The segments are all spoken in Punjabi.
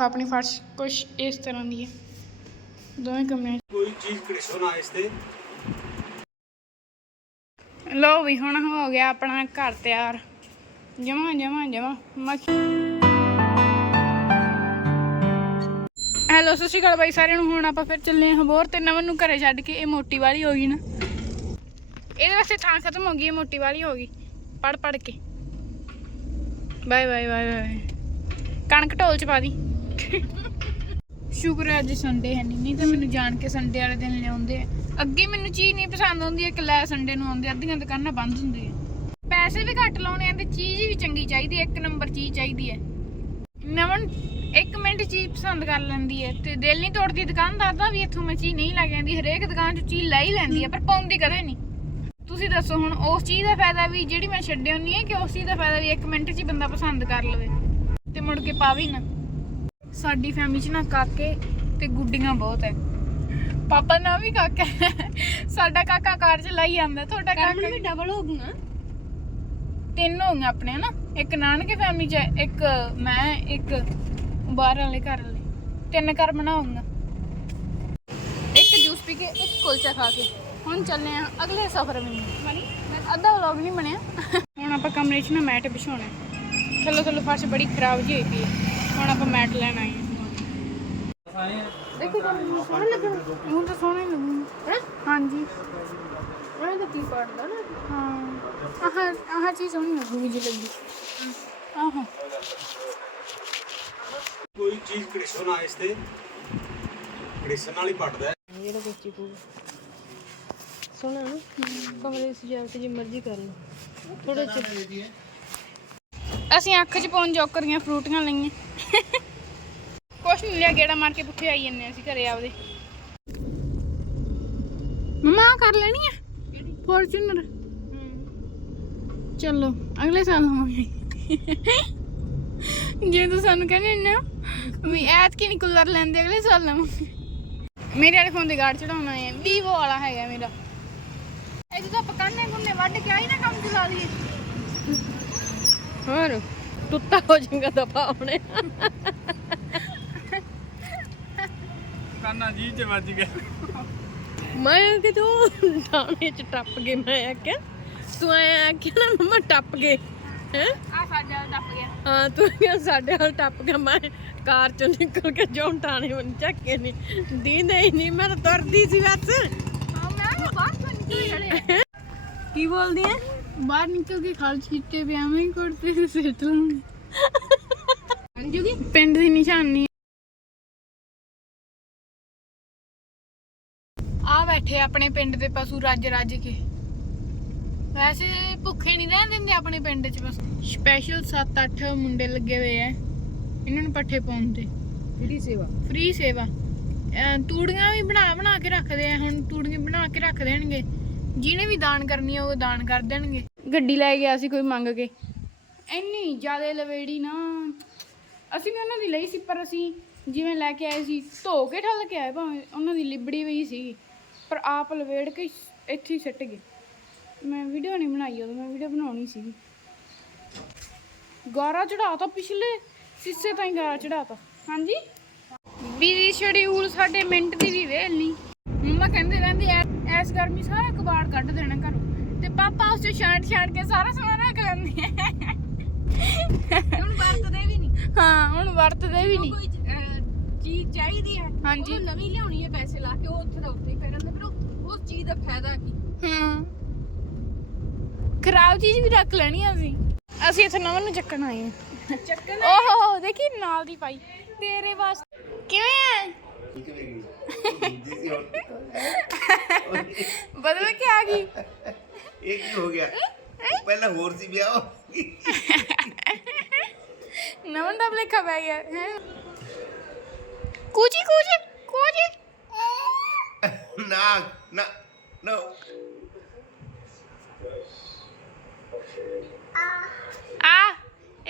ਆਪਣੀ ਫਰਸ਼ ਕੁਝ ਇਸ ਤਰ੍ਹਾਂ ਦੀ ਲੋ ਵੀ ਹੁਣ ਹੋ ਗਿਆ ਆਪਣਾ ਘਰ ਤਿਆਰ। ਜਮਾ ਜਮਾ ਜਮਾ। ਮੱਛੀ ਹੈਲੋ ਸਤਿ ਸ਼੍ਰੀ ਅਕਾਲ ਬਾਈ ਸਾਰਿਆਂ ਨੂੰ। ਹੁਣ ਆਪਾਂ ਫਿਰ ਚੱਲੇ ਹਾਂ ਹੋਰ ਤੇ ਨਵਨ ਨੂੰ ਘਰੇ ਛੱਡ ਕੇ, ਇਹ ਮੋਟੀ ਵਾਲੀ ਹੋ ਗਈ ਨਾ। ਇਹਦੇ ਵਾਸਤੇ ਥਾਂ ਖਤਮ ਹੋ ਗਈ ਹੈ ਮੋਟੀ ਵਾਲੀ ਹੋ ਗਈ। ਪੜ ਪੜ ਕੇ। Bye bye bye bye. ਕਣਕ ਢੋਲ ਚ ਪਾ ਦੀ। ਸ਼ੁਕਰ ਹੈ ਅੱਜ ਸੰਡੇ ਹੈ ਨਹੀਂ ਨਹੀਂ ਤਾਂ ਮੈਨੂੰ ਜਾਣ ਕੇ ਸੰਡੇ ਵਾਲੇ ਦਿਨ ਲਿਆਉਂਦੇ ਅੱਗੇ ਮੈਨੂੰ ਚੀਜ਼ ਨਹੀਂ ਪਸੰਦ ਆਉਂਦੀ ਹੈ ਕਿ ਲੈ ਸੰਡੇ ਨੂੰ ਆਉਂਦੇ ਅੱਧੀਆਂ ਦੁਕਾਨਾਂ ਬੰਦ ਹੁੰਦੀਆਂ ਪੈਸੇ ਵੀ ਘੱਟ ਲਾਉਣੇ ਆ ਤੇ ਚੀਜ਼ ਵੀ ਚੰਗੀ ਚਾਹੀਦੀ ਹੈ, ਇੱਕ ਨੰਬਰ ਚੀਜ਼ ਚਾਹੀਦੀ ਹੈ। ਨਵਨ ਇੱਕ ਮਿੰਟ ਚੀਜ਼ ਪਸੰਦ ਕਰ ਲੈਂਦੀ ਹੈ ਤੇ ਦਿਲ ਨਹੀਂ ਤੋੜਦੀ ਦੁਕਾਨਦਾਰ ਦਾ ਵੀ ਇੱਥੋਂ ਮੈਂ ਚੀਜ਼ ਨਹੀਂ ਲੈ ਕੇ ਆਂਦੀ ਹਰੇਕ ਦੁਕਾਨ 'ਚ ਚੀਜ਼ ਲੈ ਹੀ ਲੈਂਦੀ ਹੈ ਪਰ ਪਾਉਂਦੀ ਕਦੇ ਨਹੀਂ। ਤੁਸੀਂ ਦੱਸੋ ਹੁਣ ਉਸ ਚੀਜ਼ ਦਾ ਫਾਇਦਾ ਵੀ ਜਿਹੜੀ ਮੈਂ ਛੱਡਿਆ ਹੁੰਨੀ ਹੈ ਕਿ ਉਸ ਚੀਜ਼ ਦਾ ਫਾਇਦਾ ਵੀ ਇੱਕ ਮਿੰਟ 'ਚ ਹੀ ਬੰਦਾ ਪਸੰਦ ਕਰ ਲਵੇ ਤੇ ਮੁੜ ਕੇ ਪਾਵੇ ਨਾ। ਸਾਡੀ ਫੈਮਿਲੀ 'ਚ ਨਾ ਕਾਕੇ ਤੇ ਗੁੱਡੀਆਂ ਬਹੁਤ ਹੈ। ਪਾਪਾ ਨਾ ਵੀ ਕਾਕਾ। ਸਾਡਾ ਕਾਕਾ ਕਾਰ ਚਲਾਈ ਜਾਂਦਾ ਤੁਹਾਡਾ ਕਾਕਾ ਵੀ ਡਬਲ ਹੋ ਗਈਆਂ। ਤਿੰਨ ਹੋ ਗਈਆਂ ਆਪਣੇ ਹਨਾ? ਇੱਕ ਨਾਨਕੇ ਫੈਮਿਲੀ 'ਚ ਇੱਕ ਮੈਂ ਇੱਕ ਬਾਹਰ ਵਾਲੇ ਘਰ ਵਾਲੇ ਤਿੰਨ ਘਰ ਬਣਾਉਂਗਾ। ਇੱਕ ਜੂਸ ਪੀ ਕੇ ਇੱਕ ਕੁਲਚਾ ਖਾ ਕੇ। ਹੁਣ ਚੱਲੇ ਆ ਅਗਲੇ ਸਫ਼ਰ ਵਿੱਚ ਅੱਧਾ ਵਲੌਗ ਨਹੀਂ ਬਣਿਆ। ਹੁਣ ਆਪਾਂ ਕਮਰੇ 'ਚ ਨਾ ਮੈਟ ਵਿਛਾਉਣਾ। ਥੱਲੋਂ ਥੱਲੋਂ ਫਰਸ਼ ਬੜੀ ਖਰਾਬ ਜਿਹੀ ਹੋਈ ਪਈ ਹੈ। ਹੁਣ ਆਪਾਂ ਮੈਟ ਲੈਣ ਆਏ ਹਾਂ। ਦੇਖੋ ਤੁਹਾਨੂੰ ਸੋਹਣਾ ਲੱਗਣਾ। ਹੁਣ ਤਾਂ ਸੋਹਣਾ ਹੀ ਲੱਗੂ ਹਾਂਜੀ। ਉਹਨਾਂ ਦਾ ਕੀ ਪੜਦਾ ਨਾ। ਹਾਂ। ਆਹ ਆਹ ਚੀਜ਼ ਸੋਹਣੀ ਲੱਗੂਗੀ ਜੀ ਲੱਗੀ ਆਹੋ। ਕੋਈ ਚੀਜ਼ ਕ੍ਰਿਸ਼ਨ ਆ ਇਸ ਤੇ ਕ੍ਰਿਸ਼ਨ ਨਾਲ ਹੀ ਪੜਦਾ ਜਿਹੜਾ ਬੱਚੀ ਕੋ ਸੋਹਣਾ ਨਾ? ਕਮਰੇ ਸਜਾਵਟ ਜੇ ਮਰਜ਼ੀ ਕਰ ਲਓ। ਥੋੜੇ ਚ ਅਸੀਂ ਅੱਖ 'ਚ ਪਾਉਣ ਜੋਕਰੀਆਂ ਫਰੂਟੀਆਂ ਲਈਆਂ। ਕੁਛ ਨਹੀਂ ਲਿਆ ਗੇੜਾ ਮਾਰ ਕੇ ਪੁੱਠੇ ਆਈ ਜਾਂਦੇ ਅਸੀਂ ਘਰੇ ਆਪਦੇ। ਮਮਾ ਕਰ ਲੈਣੀ ਆ? ਫੋਰਚੂਨਰ? ਚਲੋ ਅਗਲੇ ਸਾਲ ਹੋਵਾਂਗੇ। ਜੇ ਤੂੰ ਸਾਨੂੰ ਕਹਿੰਦੇ ਨਾ ਮੈਂ ਐਤਕੀ ਨਹੀਂ ਕੂਲਰ ਲੈਂਦੇ ਅਗਲੇ ਸਾਲ ਲਵਾਂਗੇ ਮੇਰੇ ਵਾਲੇ ਫੋਨ ਦੇ ਗਾੜ ਚੜਾਉਣਾ ਹੈ। ਵੀਵੋ ਵਾਲਾ ਹੈਗਾ ਮੇਰਾ। ਇਹ ਜਦੋਂ ਆਪਾਂ ਕੰਨੇ ਵੱਢ ਕੇ ਆਈ ਨਾ ਕੰਮ ਚਲਾ ਲਈਏ। ਹੋਰ ਟੁੱਟਾ ਹੋ ਜਾਊਗਾ ਦਫਾ ਆਪਣੇ। ਕੰਨਾ ਜੀ ਚ ਵੱਜ ਗਿਆ। ਮੈਂ ਕਿ ਤੂੰ ਡਾਣੇ ਚ ਟੱਪ ਗਏ ਮੈਂ ਆਖਿਆ ਤੂੰ ਆਇਆ ਆਖਿਆ ਨਾ ਮੰਮਾ ਟੱਪ ਗਏ ਹੈ? ਆ ਸਾਡੇ ਨਾਲ ਟੱਪ ਗਿਆ। ਹਾਂ ਤੂੰ ਸਾਡੇ ਨਾਲ ਟੱਪ ਗਿਆ ਮੈਂ ਕਾਰ ਚੋਂ ਨਿਕਲ ਕੇ ਜੋਂ ਟਾਣੇ ਬਣ ਚੱਕੇ ਨਹੀਂ ਦੀਂਦੇ ਹੀ ਨਹੀਂ ਮੈਂ ਤਾਂ ਤੁਰਦੀ ਸੀ ਬਸ। ਹਾਂ ਮੈਂ ਬਾਹਰ ਤੋਂ ਨਿਕਲ ਖੜੇ ਕੀ ਬੋਲਦੀ ਐ? ਬਾਹਰ ਨਿਕਲ ਕੇ ਖਾਲ ਛੀਟੇ ਪਿਆ ਮੈਂ ਹੀ ਕੁੜਤੇ ਸਿੱਟ ਲੂੰਗੀ ਅੰਜੂਗੀ ਪਿੰਡ ਦੀ ਨਿਸ਼ਾਨੀ। ਆ ਬੈਠੇ ਆਪਣੇ ਪਿੰਡ ਦੇ ਪਸ਼ੂ ਰੱਜ ਰੱਜ ਕੇ। ਵੈਸੇ ਭੁੱਖੇ ਨਹੀਂ ਰਹਿਣ ਦਿੰਦੇ ਆਪਣੇ ਪਿੰਡ 'ਚ ਬਸ ਸਪੈਸ਼ਲ 7-8 ਮੁੰਡੇ ਲੱਗੇ ਹੋਏ ਆ ਇਹਨਾਂ ਨੂੰ ਪੱਠੇ ਪਾਉਣ ਤੇ ਕਿਹੜੀ ਸੇਵਾ। ਫ੍ਰੀ ਸੇਵਾ। ਤੂੜੀਆਂ ਵੀ ਬਣਾ ਬਣਾ ਕੇ ਰੱਖਦੇ ਆ ਹੁਣ ਤੂੜੀਆਂ ਬਣਾ ਕੇ ਰੱਖ ਦੇਣਗੇ। ਜਿਹਨੇ ਵੀ ਦਾਨ ਕਰਨੀ ਆ ਉਹ ਦਾਨ ਕਰ ਦੇਣਗੇ। ਗੱਡੀ ਲੈ ਗਿਆ ਸੀ ਕੋਈ ਮੰਗ ਕੇ। ਇੰਨੀ ਜ਼ਿਆਦਾ ਲਵੇੜੀ ਨਾ। ਅਸੀਂ ਵੀ ਉਹਨਾਂ ਦੀ ਲਈ ਸੀ ਪਰ ਅਸੀਂ ਜਿਵੇਂ ਲੈ ਕੇ ਆਏ ਸੀ ਧੋ ਕੇ ਠੱਲ ਕੇ ਆਏ ਭਾਵੇਂ ਉਹਨਾਂ ਦੀ ਲਿਬੜੀ ਹੋਈ ਸੀ। ਪਰ ਆਪ ਲਵੇੜ ਕੇ ਇੱਥੇ ਹੀ ਸਿੱਟ ਗਏ। ਮੈਂ ਵੀਡੀਓ ਨਹੀਂ ਬਣਾਈ ਉਦੋਂ ਮੈਂ ਵੀਡੀਓ ਬਣਾਉਣੀ ਸੀ ਗਾਰਾ ਚੜਾਤਾ ਪਿਛਲੇ। ਸਿੱਸੇ ਤਾਈਂ ਗਾਰਾ ਚੜਾਤਾ ਹਾਂਜੀ? ਬਿਜ਼ੀ ਸ਼ਡਿਊਲ ਸਾਡੇ ਮਿੰਟ ਦੀ ਵੀ ਵੇਲ ਨਹੀਂ ਮੰਮਾ ਕਹਿੰਦੇ ਰਹਿੰਦੇ ਐ ਐਸ ਗਰਮੀ ਸਾਰਾ ਕਬਾੜ ਕੱਢ ਦੇਣਾ ਘਰੋਂ। ਤੇ ਪਾਪਾ ਉਸ ਚ ਛਾਂਟ ਛਾਂਟ ਕੇ ਸਾਰਾ ਸਮਾਨ ਰੱਖ ਲੈਂਦੇ ਹੁਣ ਵਰਤਦੇ ਵੀ ਨਹੀਂ। ਹਾਂ ਹੁਣ ਵਰਤਦੇ ਵੀ ਨਹੀਂ। ਕੋਈ ਚੀਜ਼ ਚਾਹੀਦੀ ਹੈ। ਹਾਂਜੀ। ਉਹ ਨਵੀਂ ਲਿਆਉਣੀ ਹੈ ਪੈਸੇ ਲਾ ਕੇ ਉਹ ਉੱਥੇ ਦਾ ਉੱਥੇ ਹੀ ਪੈ ਰਹਿੰਦੇ ਫਿਰ ਉਸ ਚੀਜ਼ ਦਾ ਫਾਇਦਾ ਕੀ? ਹਾਂ। ਖਰਾਬ ਚੀਜ਼ ਵੀ ਰੱਖ ਲੈਣੀ ਆ ਅਸੀਂ। ਅਸੀਂ ਇੱਥੇ ਨਵਾਂ ਨੂੰ ਚੱਕਣ ਆਏ ਚੱਕਣ ਓਹੋ ਦੇਖੀ ਨਾਲ ਦੀ ਪਾਈ। ਤੇਰੇ ਵਾਸਤੇ। ਕਿਵੇਂ ਹੈ ਬਦਲ ਕੇ ਆ ਗਈ। ਇਹ ਕੀ ਹੋ ਗਿਆ? ਪਹਿਲਾਂ ਹੋਰ ਸੀ ਵਿਆਹ ਨਵਾਂ ਦਾ ਭਲੇਖਾ ਪੈ ਗਿਆ ਹੈ? ਕੁਜੀ ਕੁਜੀ ਕੁਜੀ ਨਾ ਨਾ ਨਾ।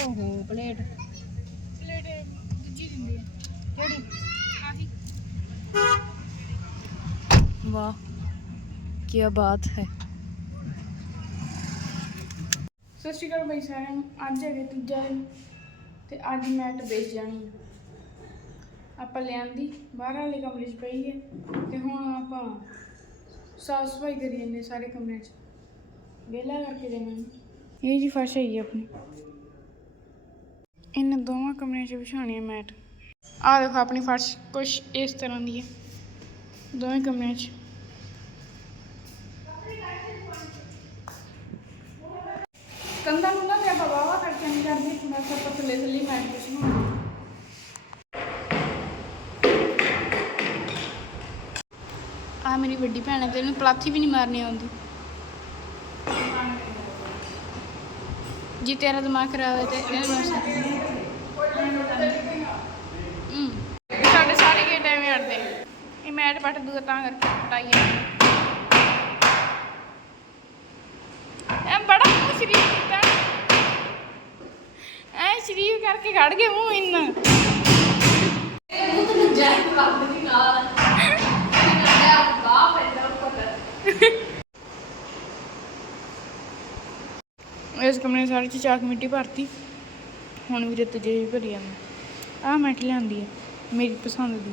ਓਹੋ ਪਲੇਟ। ਪਲੇਟ ਦੂਜੀ ਦਿੰਦੀ ਹੈ ਕਿਹੜੀ? ਆਹੀ। ਵਾਹ ਕੀ ਬਾਤ ਹੈ। ਸਤਿ ਸ਼੍ਰੀ ਅਕਾਲ ਬਈ ਸਾਰਿਆਂ ਨੂੰ। ਅੱਜ ਹੈਗਾ ਤੀਜਾ ਦਿਨ ਤੇ ਅੱਜ ਮੈਟ ਵੇਚ ਜਾਣੀ ਹੈ ਆਪਾਂ ਲਿਆਂਦੀ ਬਾਹਰ ਵਾਲੇ ਕਮਰੇ 'ਚ ਪਈ ਹੈ ਤੇ ਹੁਣ ਆਪਾਂ ਸਾਫ਼ ਸਫ਼ਾਈ ਕਰੀ ਜਾਂਦੇ ਸਾਰੇ ਕਮਰੇ 'ਚ। ਵਿਹਲਾ ਕਰਕੇ ਦੇਵਾਂਗੇ ਇਹ ਜੀ ਫਰਸ਼ ਹੈਗੀ ਆਪਣੀ। ਇਹਨਾਂ ਦੋਵਾਂ ਕਮਰਿਆਂ ਚ ਵਿਛਾਉਣੇ ਆ ਮੈਟ। ਆਹ ਦੇਖੋ ਆਪਣੀ ਫਰਸ਼, ਕੁਛ ਇਸ ਤਰ੍ਹਾਂ ਦੀ ਹੈ। ਦੋਵੇਂ ਕਮਰਿਆਂ 'ਚ। ਕੰਧਾਂ ਨੂੰ ਨਾ ਤੇ ਆਪਾਂ ਵਾਵਾ ਕਰਕੇ ਨਹੀਂ ਕਰਦੇ ਥੋੜਾ ਸਾ ਪਤਲੇ ਥੱਲੇ ਮੈਟ ਵਿਛਾਉਣਾ ਆ ਮੇਰੀ ਵੱਡੀ ਭੈਣ ਹੈ, ਤੇ ਇਹਨੂੰ ਪਲਾਥੀ ਵੀ ਨਹੀਂ ਮਾਰਨੀ ਆਉਂਦੀ। ਜੇ ਤੇਰਾ ਦਿਮਾਗ ਖਰਾਬ ਹੈ ਤੇ ਇਹਨੂੰ ਬਸ ਹਮ, ਸਾਡੇ ਸਾਰੇ ਗੇਟ ਐਵੇਂ ਅੜਦੇ। ਇਹ ਮੈਟ ਪੱਟ ਦੂਗਾ ਤਾਂ ਕਰਕੇ ਪਟਾਈ ਐ ਬੜਾ ਸ਼ਰੀਫ ਕੀਤਾ। ਐ ਸ਼ਰੀਫ ਕਰਕੇ ਖੜ ਗਏ ਮੂੰਹ ਇੰਨਾ। ਇਸ ਕਮਰੇ ਸਾਰੇ ਚ ਚਾਕ ਮਿੱਟੀ ਭਰਤੀ। ਹੁਣ ਵੀ ਰਤ ਜੇ ਭਰੀ ਜਾਂਦਾ। ਆਹ ਮੈਟ ਲਿਆਂਦੀ ਹੈ ਮੇਰੀ ਪਸੰਦ ਦੀ।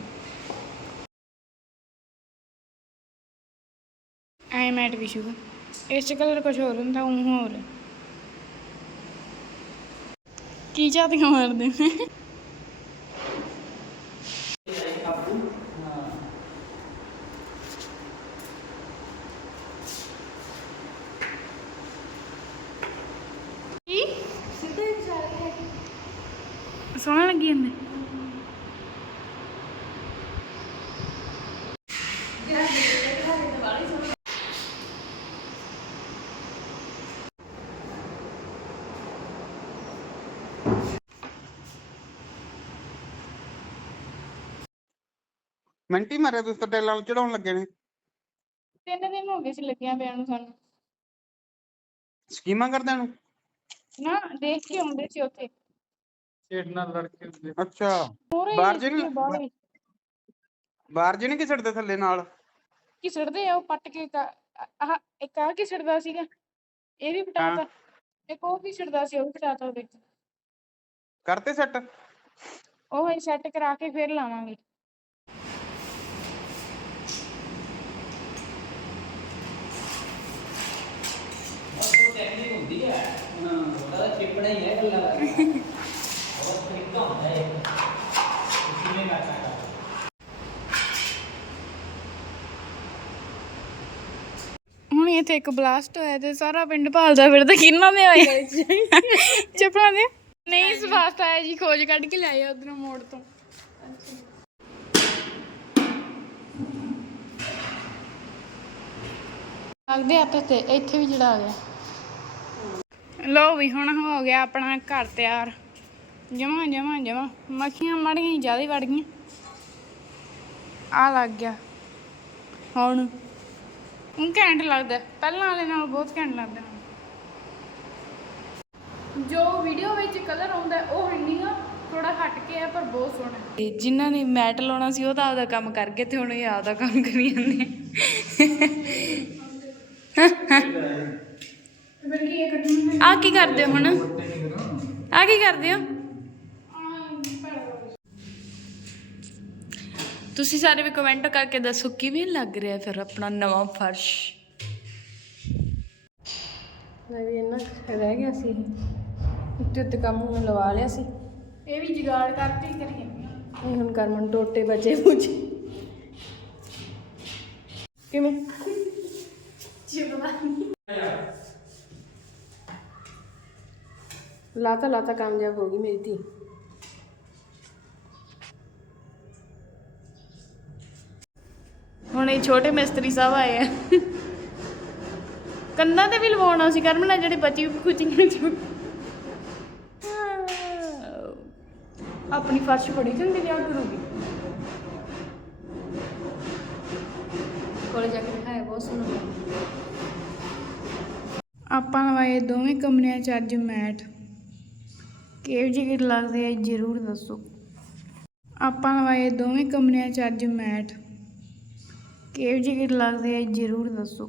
ਐ ਮੈਟ ਵਿਸ਼ੂਗਾ ਇਸ ਚ ਕਲਰ ਕੁਝ ਹੋਰ ਹੁੰਦਾ ਉਹ ਹੋਰ। ਕੀ ਚਾਹਤੀਆਂ ਮਾਰਦੇ ਨੇ ਕੀ ਸੋਹਣਾ ਲੱਗੀ ਜਾਂਦੇ ਮਿੰਟੀ ਮਾਰਿਆ ਤੁਸੀਂ ਤਾਂ ਟੈਲਾਂ ਨੂੰ ਚੜਾਉਣ ਲੱਗੇ ਨੇ। ਤਿੰਨ ਦਿਨ ਹੋ ਗਏ ਸੀ ਲੱਗਿਆ ਪਿਆ ਨੂੰ ਸਾਨੂੰ। ਸਕੀਮਾਂ ਕਰਦੇ ਨੂੰ? ਨਾ ਦੇਖ ਕੇ ਆਉਂਦੇ ਸੀ ਉੱਥੇ। ਛੇੜ ਨਾਲ ਲੜ ਕੇ ਹੁੰਦੇ ਅੱਛਾ। ਹੋਰ ਬਾਹਰ ਜੇ ਨੀ- ਬਾਹਰ ਜੇ ਨਹੀਂ ਕਿਸੜਦੇ ਥੱਲੇ ਨਾਲ? ਕਿਸੜਦੇ ਆ ਉਹ ਪੱਟ ਕੇ ਆਹ ਇੱਕ ਆ ਕਿਸੜਦਾ ਸੀਗਾ। ਇਹ ਵੀ ਪਟਾਤਾ ਇੱਕ ਉਹ ਵੀ ਛੜਦਾ ਸੀ ਉਹ ਵੀ ਪਟਾਤਾ ਉਹਦੇ ਕਰਤੇ ਸੈੱਟ? ਉਹ ਹੀ ਸੈੱਟ ਕਰਾ ਕੇ ਫਿਰ ਲਾਵਾਂਗੇ। ਹੁਣ ਇੱਥੇ ਇੱਕ ਬਲਾਸਟ ਹੋਇਆ ਤੇ ਸਾਰਾ ਪਿੰਡ ਭਾਲਦਾ ਫਿਰਦਾ, ਕਿੰਨਾ ਦੇ ਆਏ? ਚੱਪਲਾਂ ਦੇ। ਨਹੀਂ, ਸਵਾਸਤ ਆਇਆ ਜੀ, ਖੋਜ ਕੱਢ ਕੇ ਲਿਆਏ ਉਧਰੋਂ ਮੋੜ ਤੋਂ। ਲੱਗਦੇ ਹੱਥ ਤੇ ਇੱਥੇ ਵੀ ਜਿਹੜਾ ਆ ਗਿਆ। ਲੋ ਵੀ, ਹੁਣ ਹੋ ਗਿਆ ਆਪਣਾ ਘਰ ਤਿਆਰ। ਜਮਾ ਜਮਾ ਜਮਾ। ਮੱਖੀਆਂ ਮੜੀਆਂ ਜ਼ਿਆਦਾ ਵੜ ਗਈਆਂ। ਆ ਲੱਗ ਗਿਆ। ਹੁਣ ਉਹ ਘੈਂਟ ਲੱਗਦਾ ਪਹਿਲਾਂ ਵਾਲੇ ਨਾਲ ਬਹੁਤ ਘੈਂਟ ਲੱਗਦਾ ਜੋ ਵੀਡੀਓ ਵਿੱਚ ਕਲਰ ਆਉਂਦਾ ਉਹ ਇੰਨੀਗਾ ਥੋੜਾ ਹਟ ਕੇ ਹੈ ਪਰ ਬਹੁਤ ਸੋਹਣਾ ਤੇ ਜਿਨ੍ਹਾਂ ਨੇ ਮੈਟ ਲਾਉਣਾ ਸੀ ਉਹ ਤਾਂ ਆਪਦਾ ਕੰਮ ਕਰ ਗਏ ਤੇ ਹੁਣ ਇਹ ਆਪਦਾ ਕੰਮ ਕਰੀ ਜਾਂਦੇ ਆ ਕੀ ਕਰਦੇ ਹੋ ਹੁਣ? ਆ ਕੀ ਕਰਦੇ ਹੋ? ਤੁਸੀਂ ਸਾਰੇ ਵੀ ਕਮੈਂਟ ਕਰਕੇ ਦੱਸੋ ਕਿਵੇਂ ਲੱਗ ਰਿਹਾ ਫਿਰ ਆਪਣਾ ਨਵਾਂ ਫਰਸ਼? ਮੈਂ ਵੀ ਕੁ ਰਹਿ ਗਿਆ ਸੀ। ਉੱਤੇ ਉੱਤੇ ਕੰਮ ਹੁਣ ਲਵਾ ਲਿਆ ਸੀ। ਇਹ ਵੀ ਜੁਗਾੜ ਕਰਕੇ ਹੀ। ਇਹ ਹੁਣ ਕਰਮਨ ਟੋਟੇ ਬਚੇ ਮੁਝੇ ਕਿਵੇਂ? ਲਾਤਾ ਲਾਤਾ ਕਾਮਯਾਬ ਹੋ ਗਈ ਮੇਰੀ ਧੀ। ਹੁਣ ਛੋਟੇ ਮਿਸਤਰੀ ਸਾਹਿਬ ਆਏ ਆ। ਕੰਨਾਂ ਤੇ ਵੀ ਲਵਾਉਣਾ ਸੀ ਕਰਮਨਾ ਜਿਹੜੇ ਬਚੀ ਕੁਚੀਆਂ ਚ। ਆਪਣੀ ਫਰਸ਼ ਬੜੀ ਜਲਦੀ ਲਿਆ ਕਰੂਗੀ ਕੋਲੇ ਜਾ ਕੇ ਦਿਖਾਇਆ ਬਹੁਤ ਸੋਹਣਾ ਆਪਾਂ ਲਵਾਏ ਦੋਵੇਂ ਕਮਰਿਆਂ 'ਚ ਅੱਜ ਮੈਟ। ਕਿਹੋ ਜਿਹੇ ਲੱਗਦੇ ਆ ਜਰੂਰ ਦੱਸੋ। ਆਪਾਂ ਲਵਾਏ ਦੋਵੇਂ ਕਮਰਿਆਂ 'ਚ ਅੱਜ ਮੈਟ। ਕਿਹੋ ਜਿਹੇ ਲੱਗਦੇ ਆ ਜਰੂਰ ਦੱਸੋ।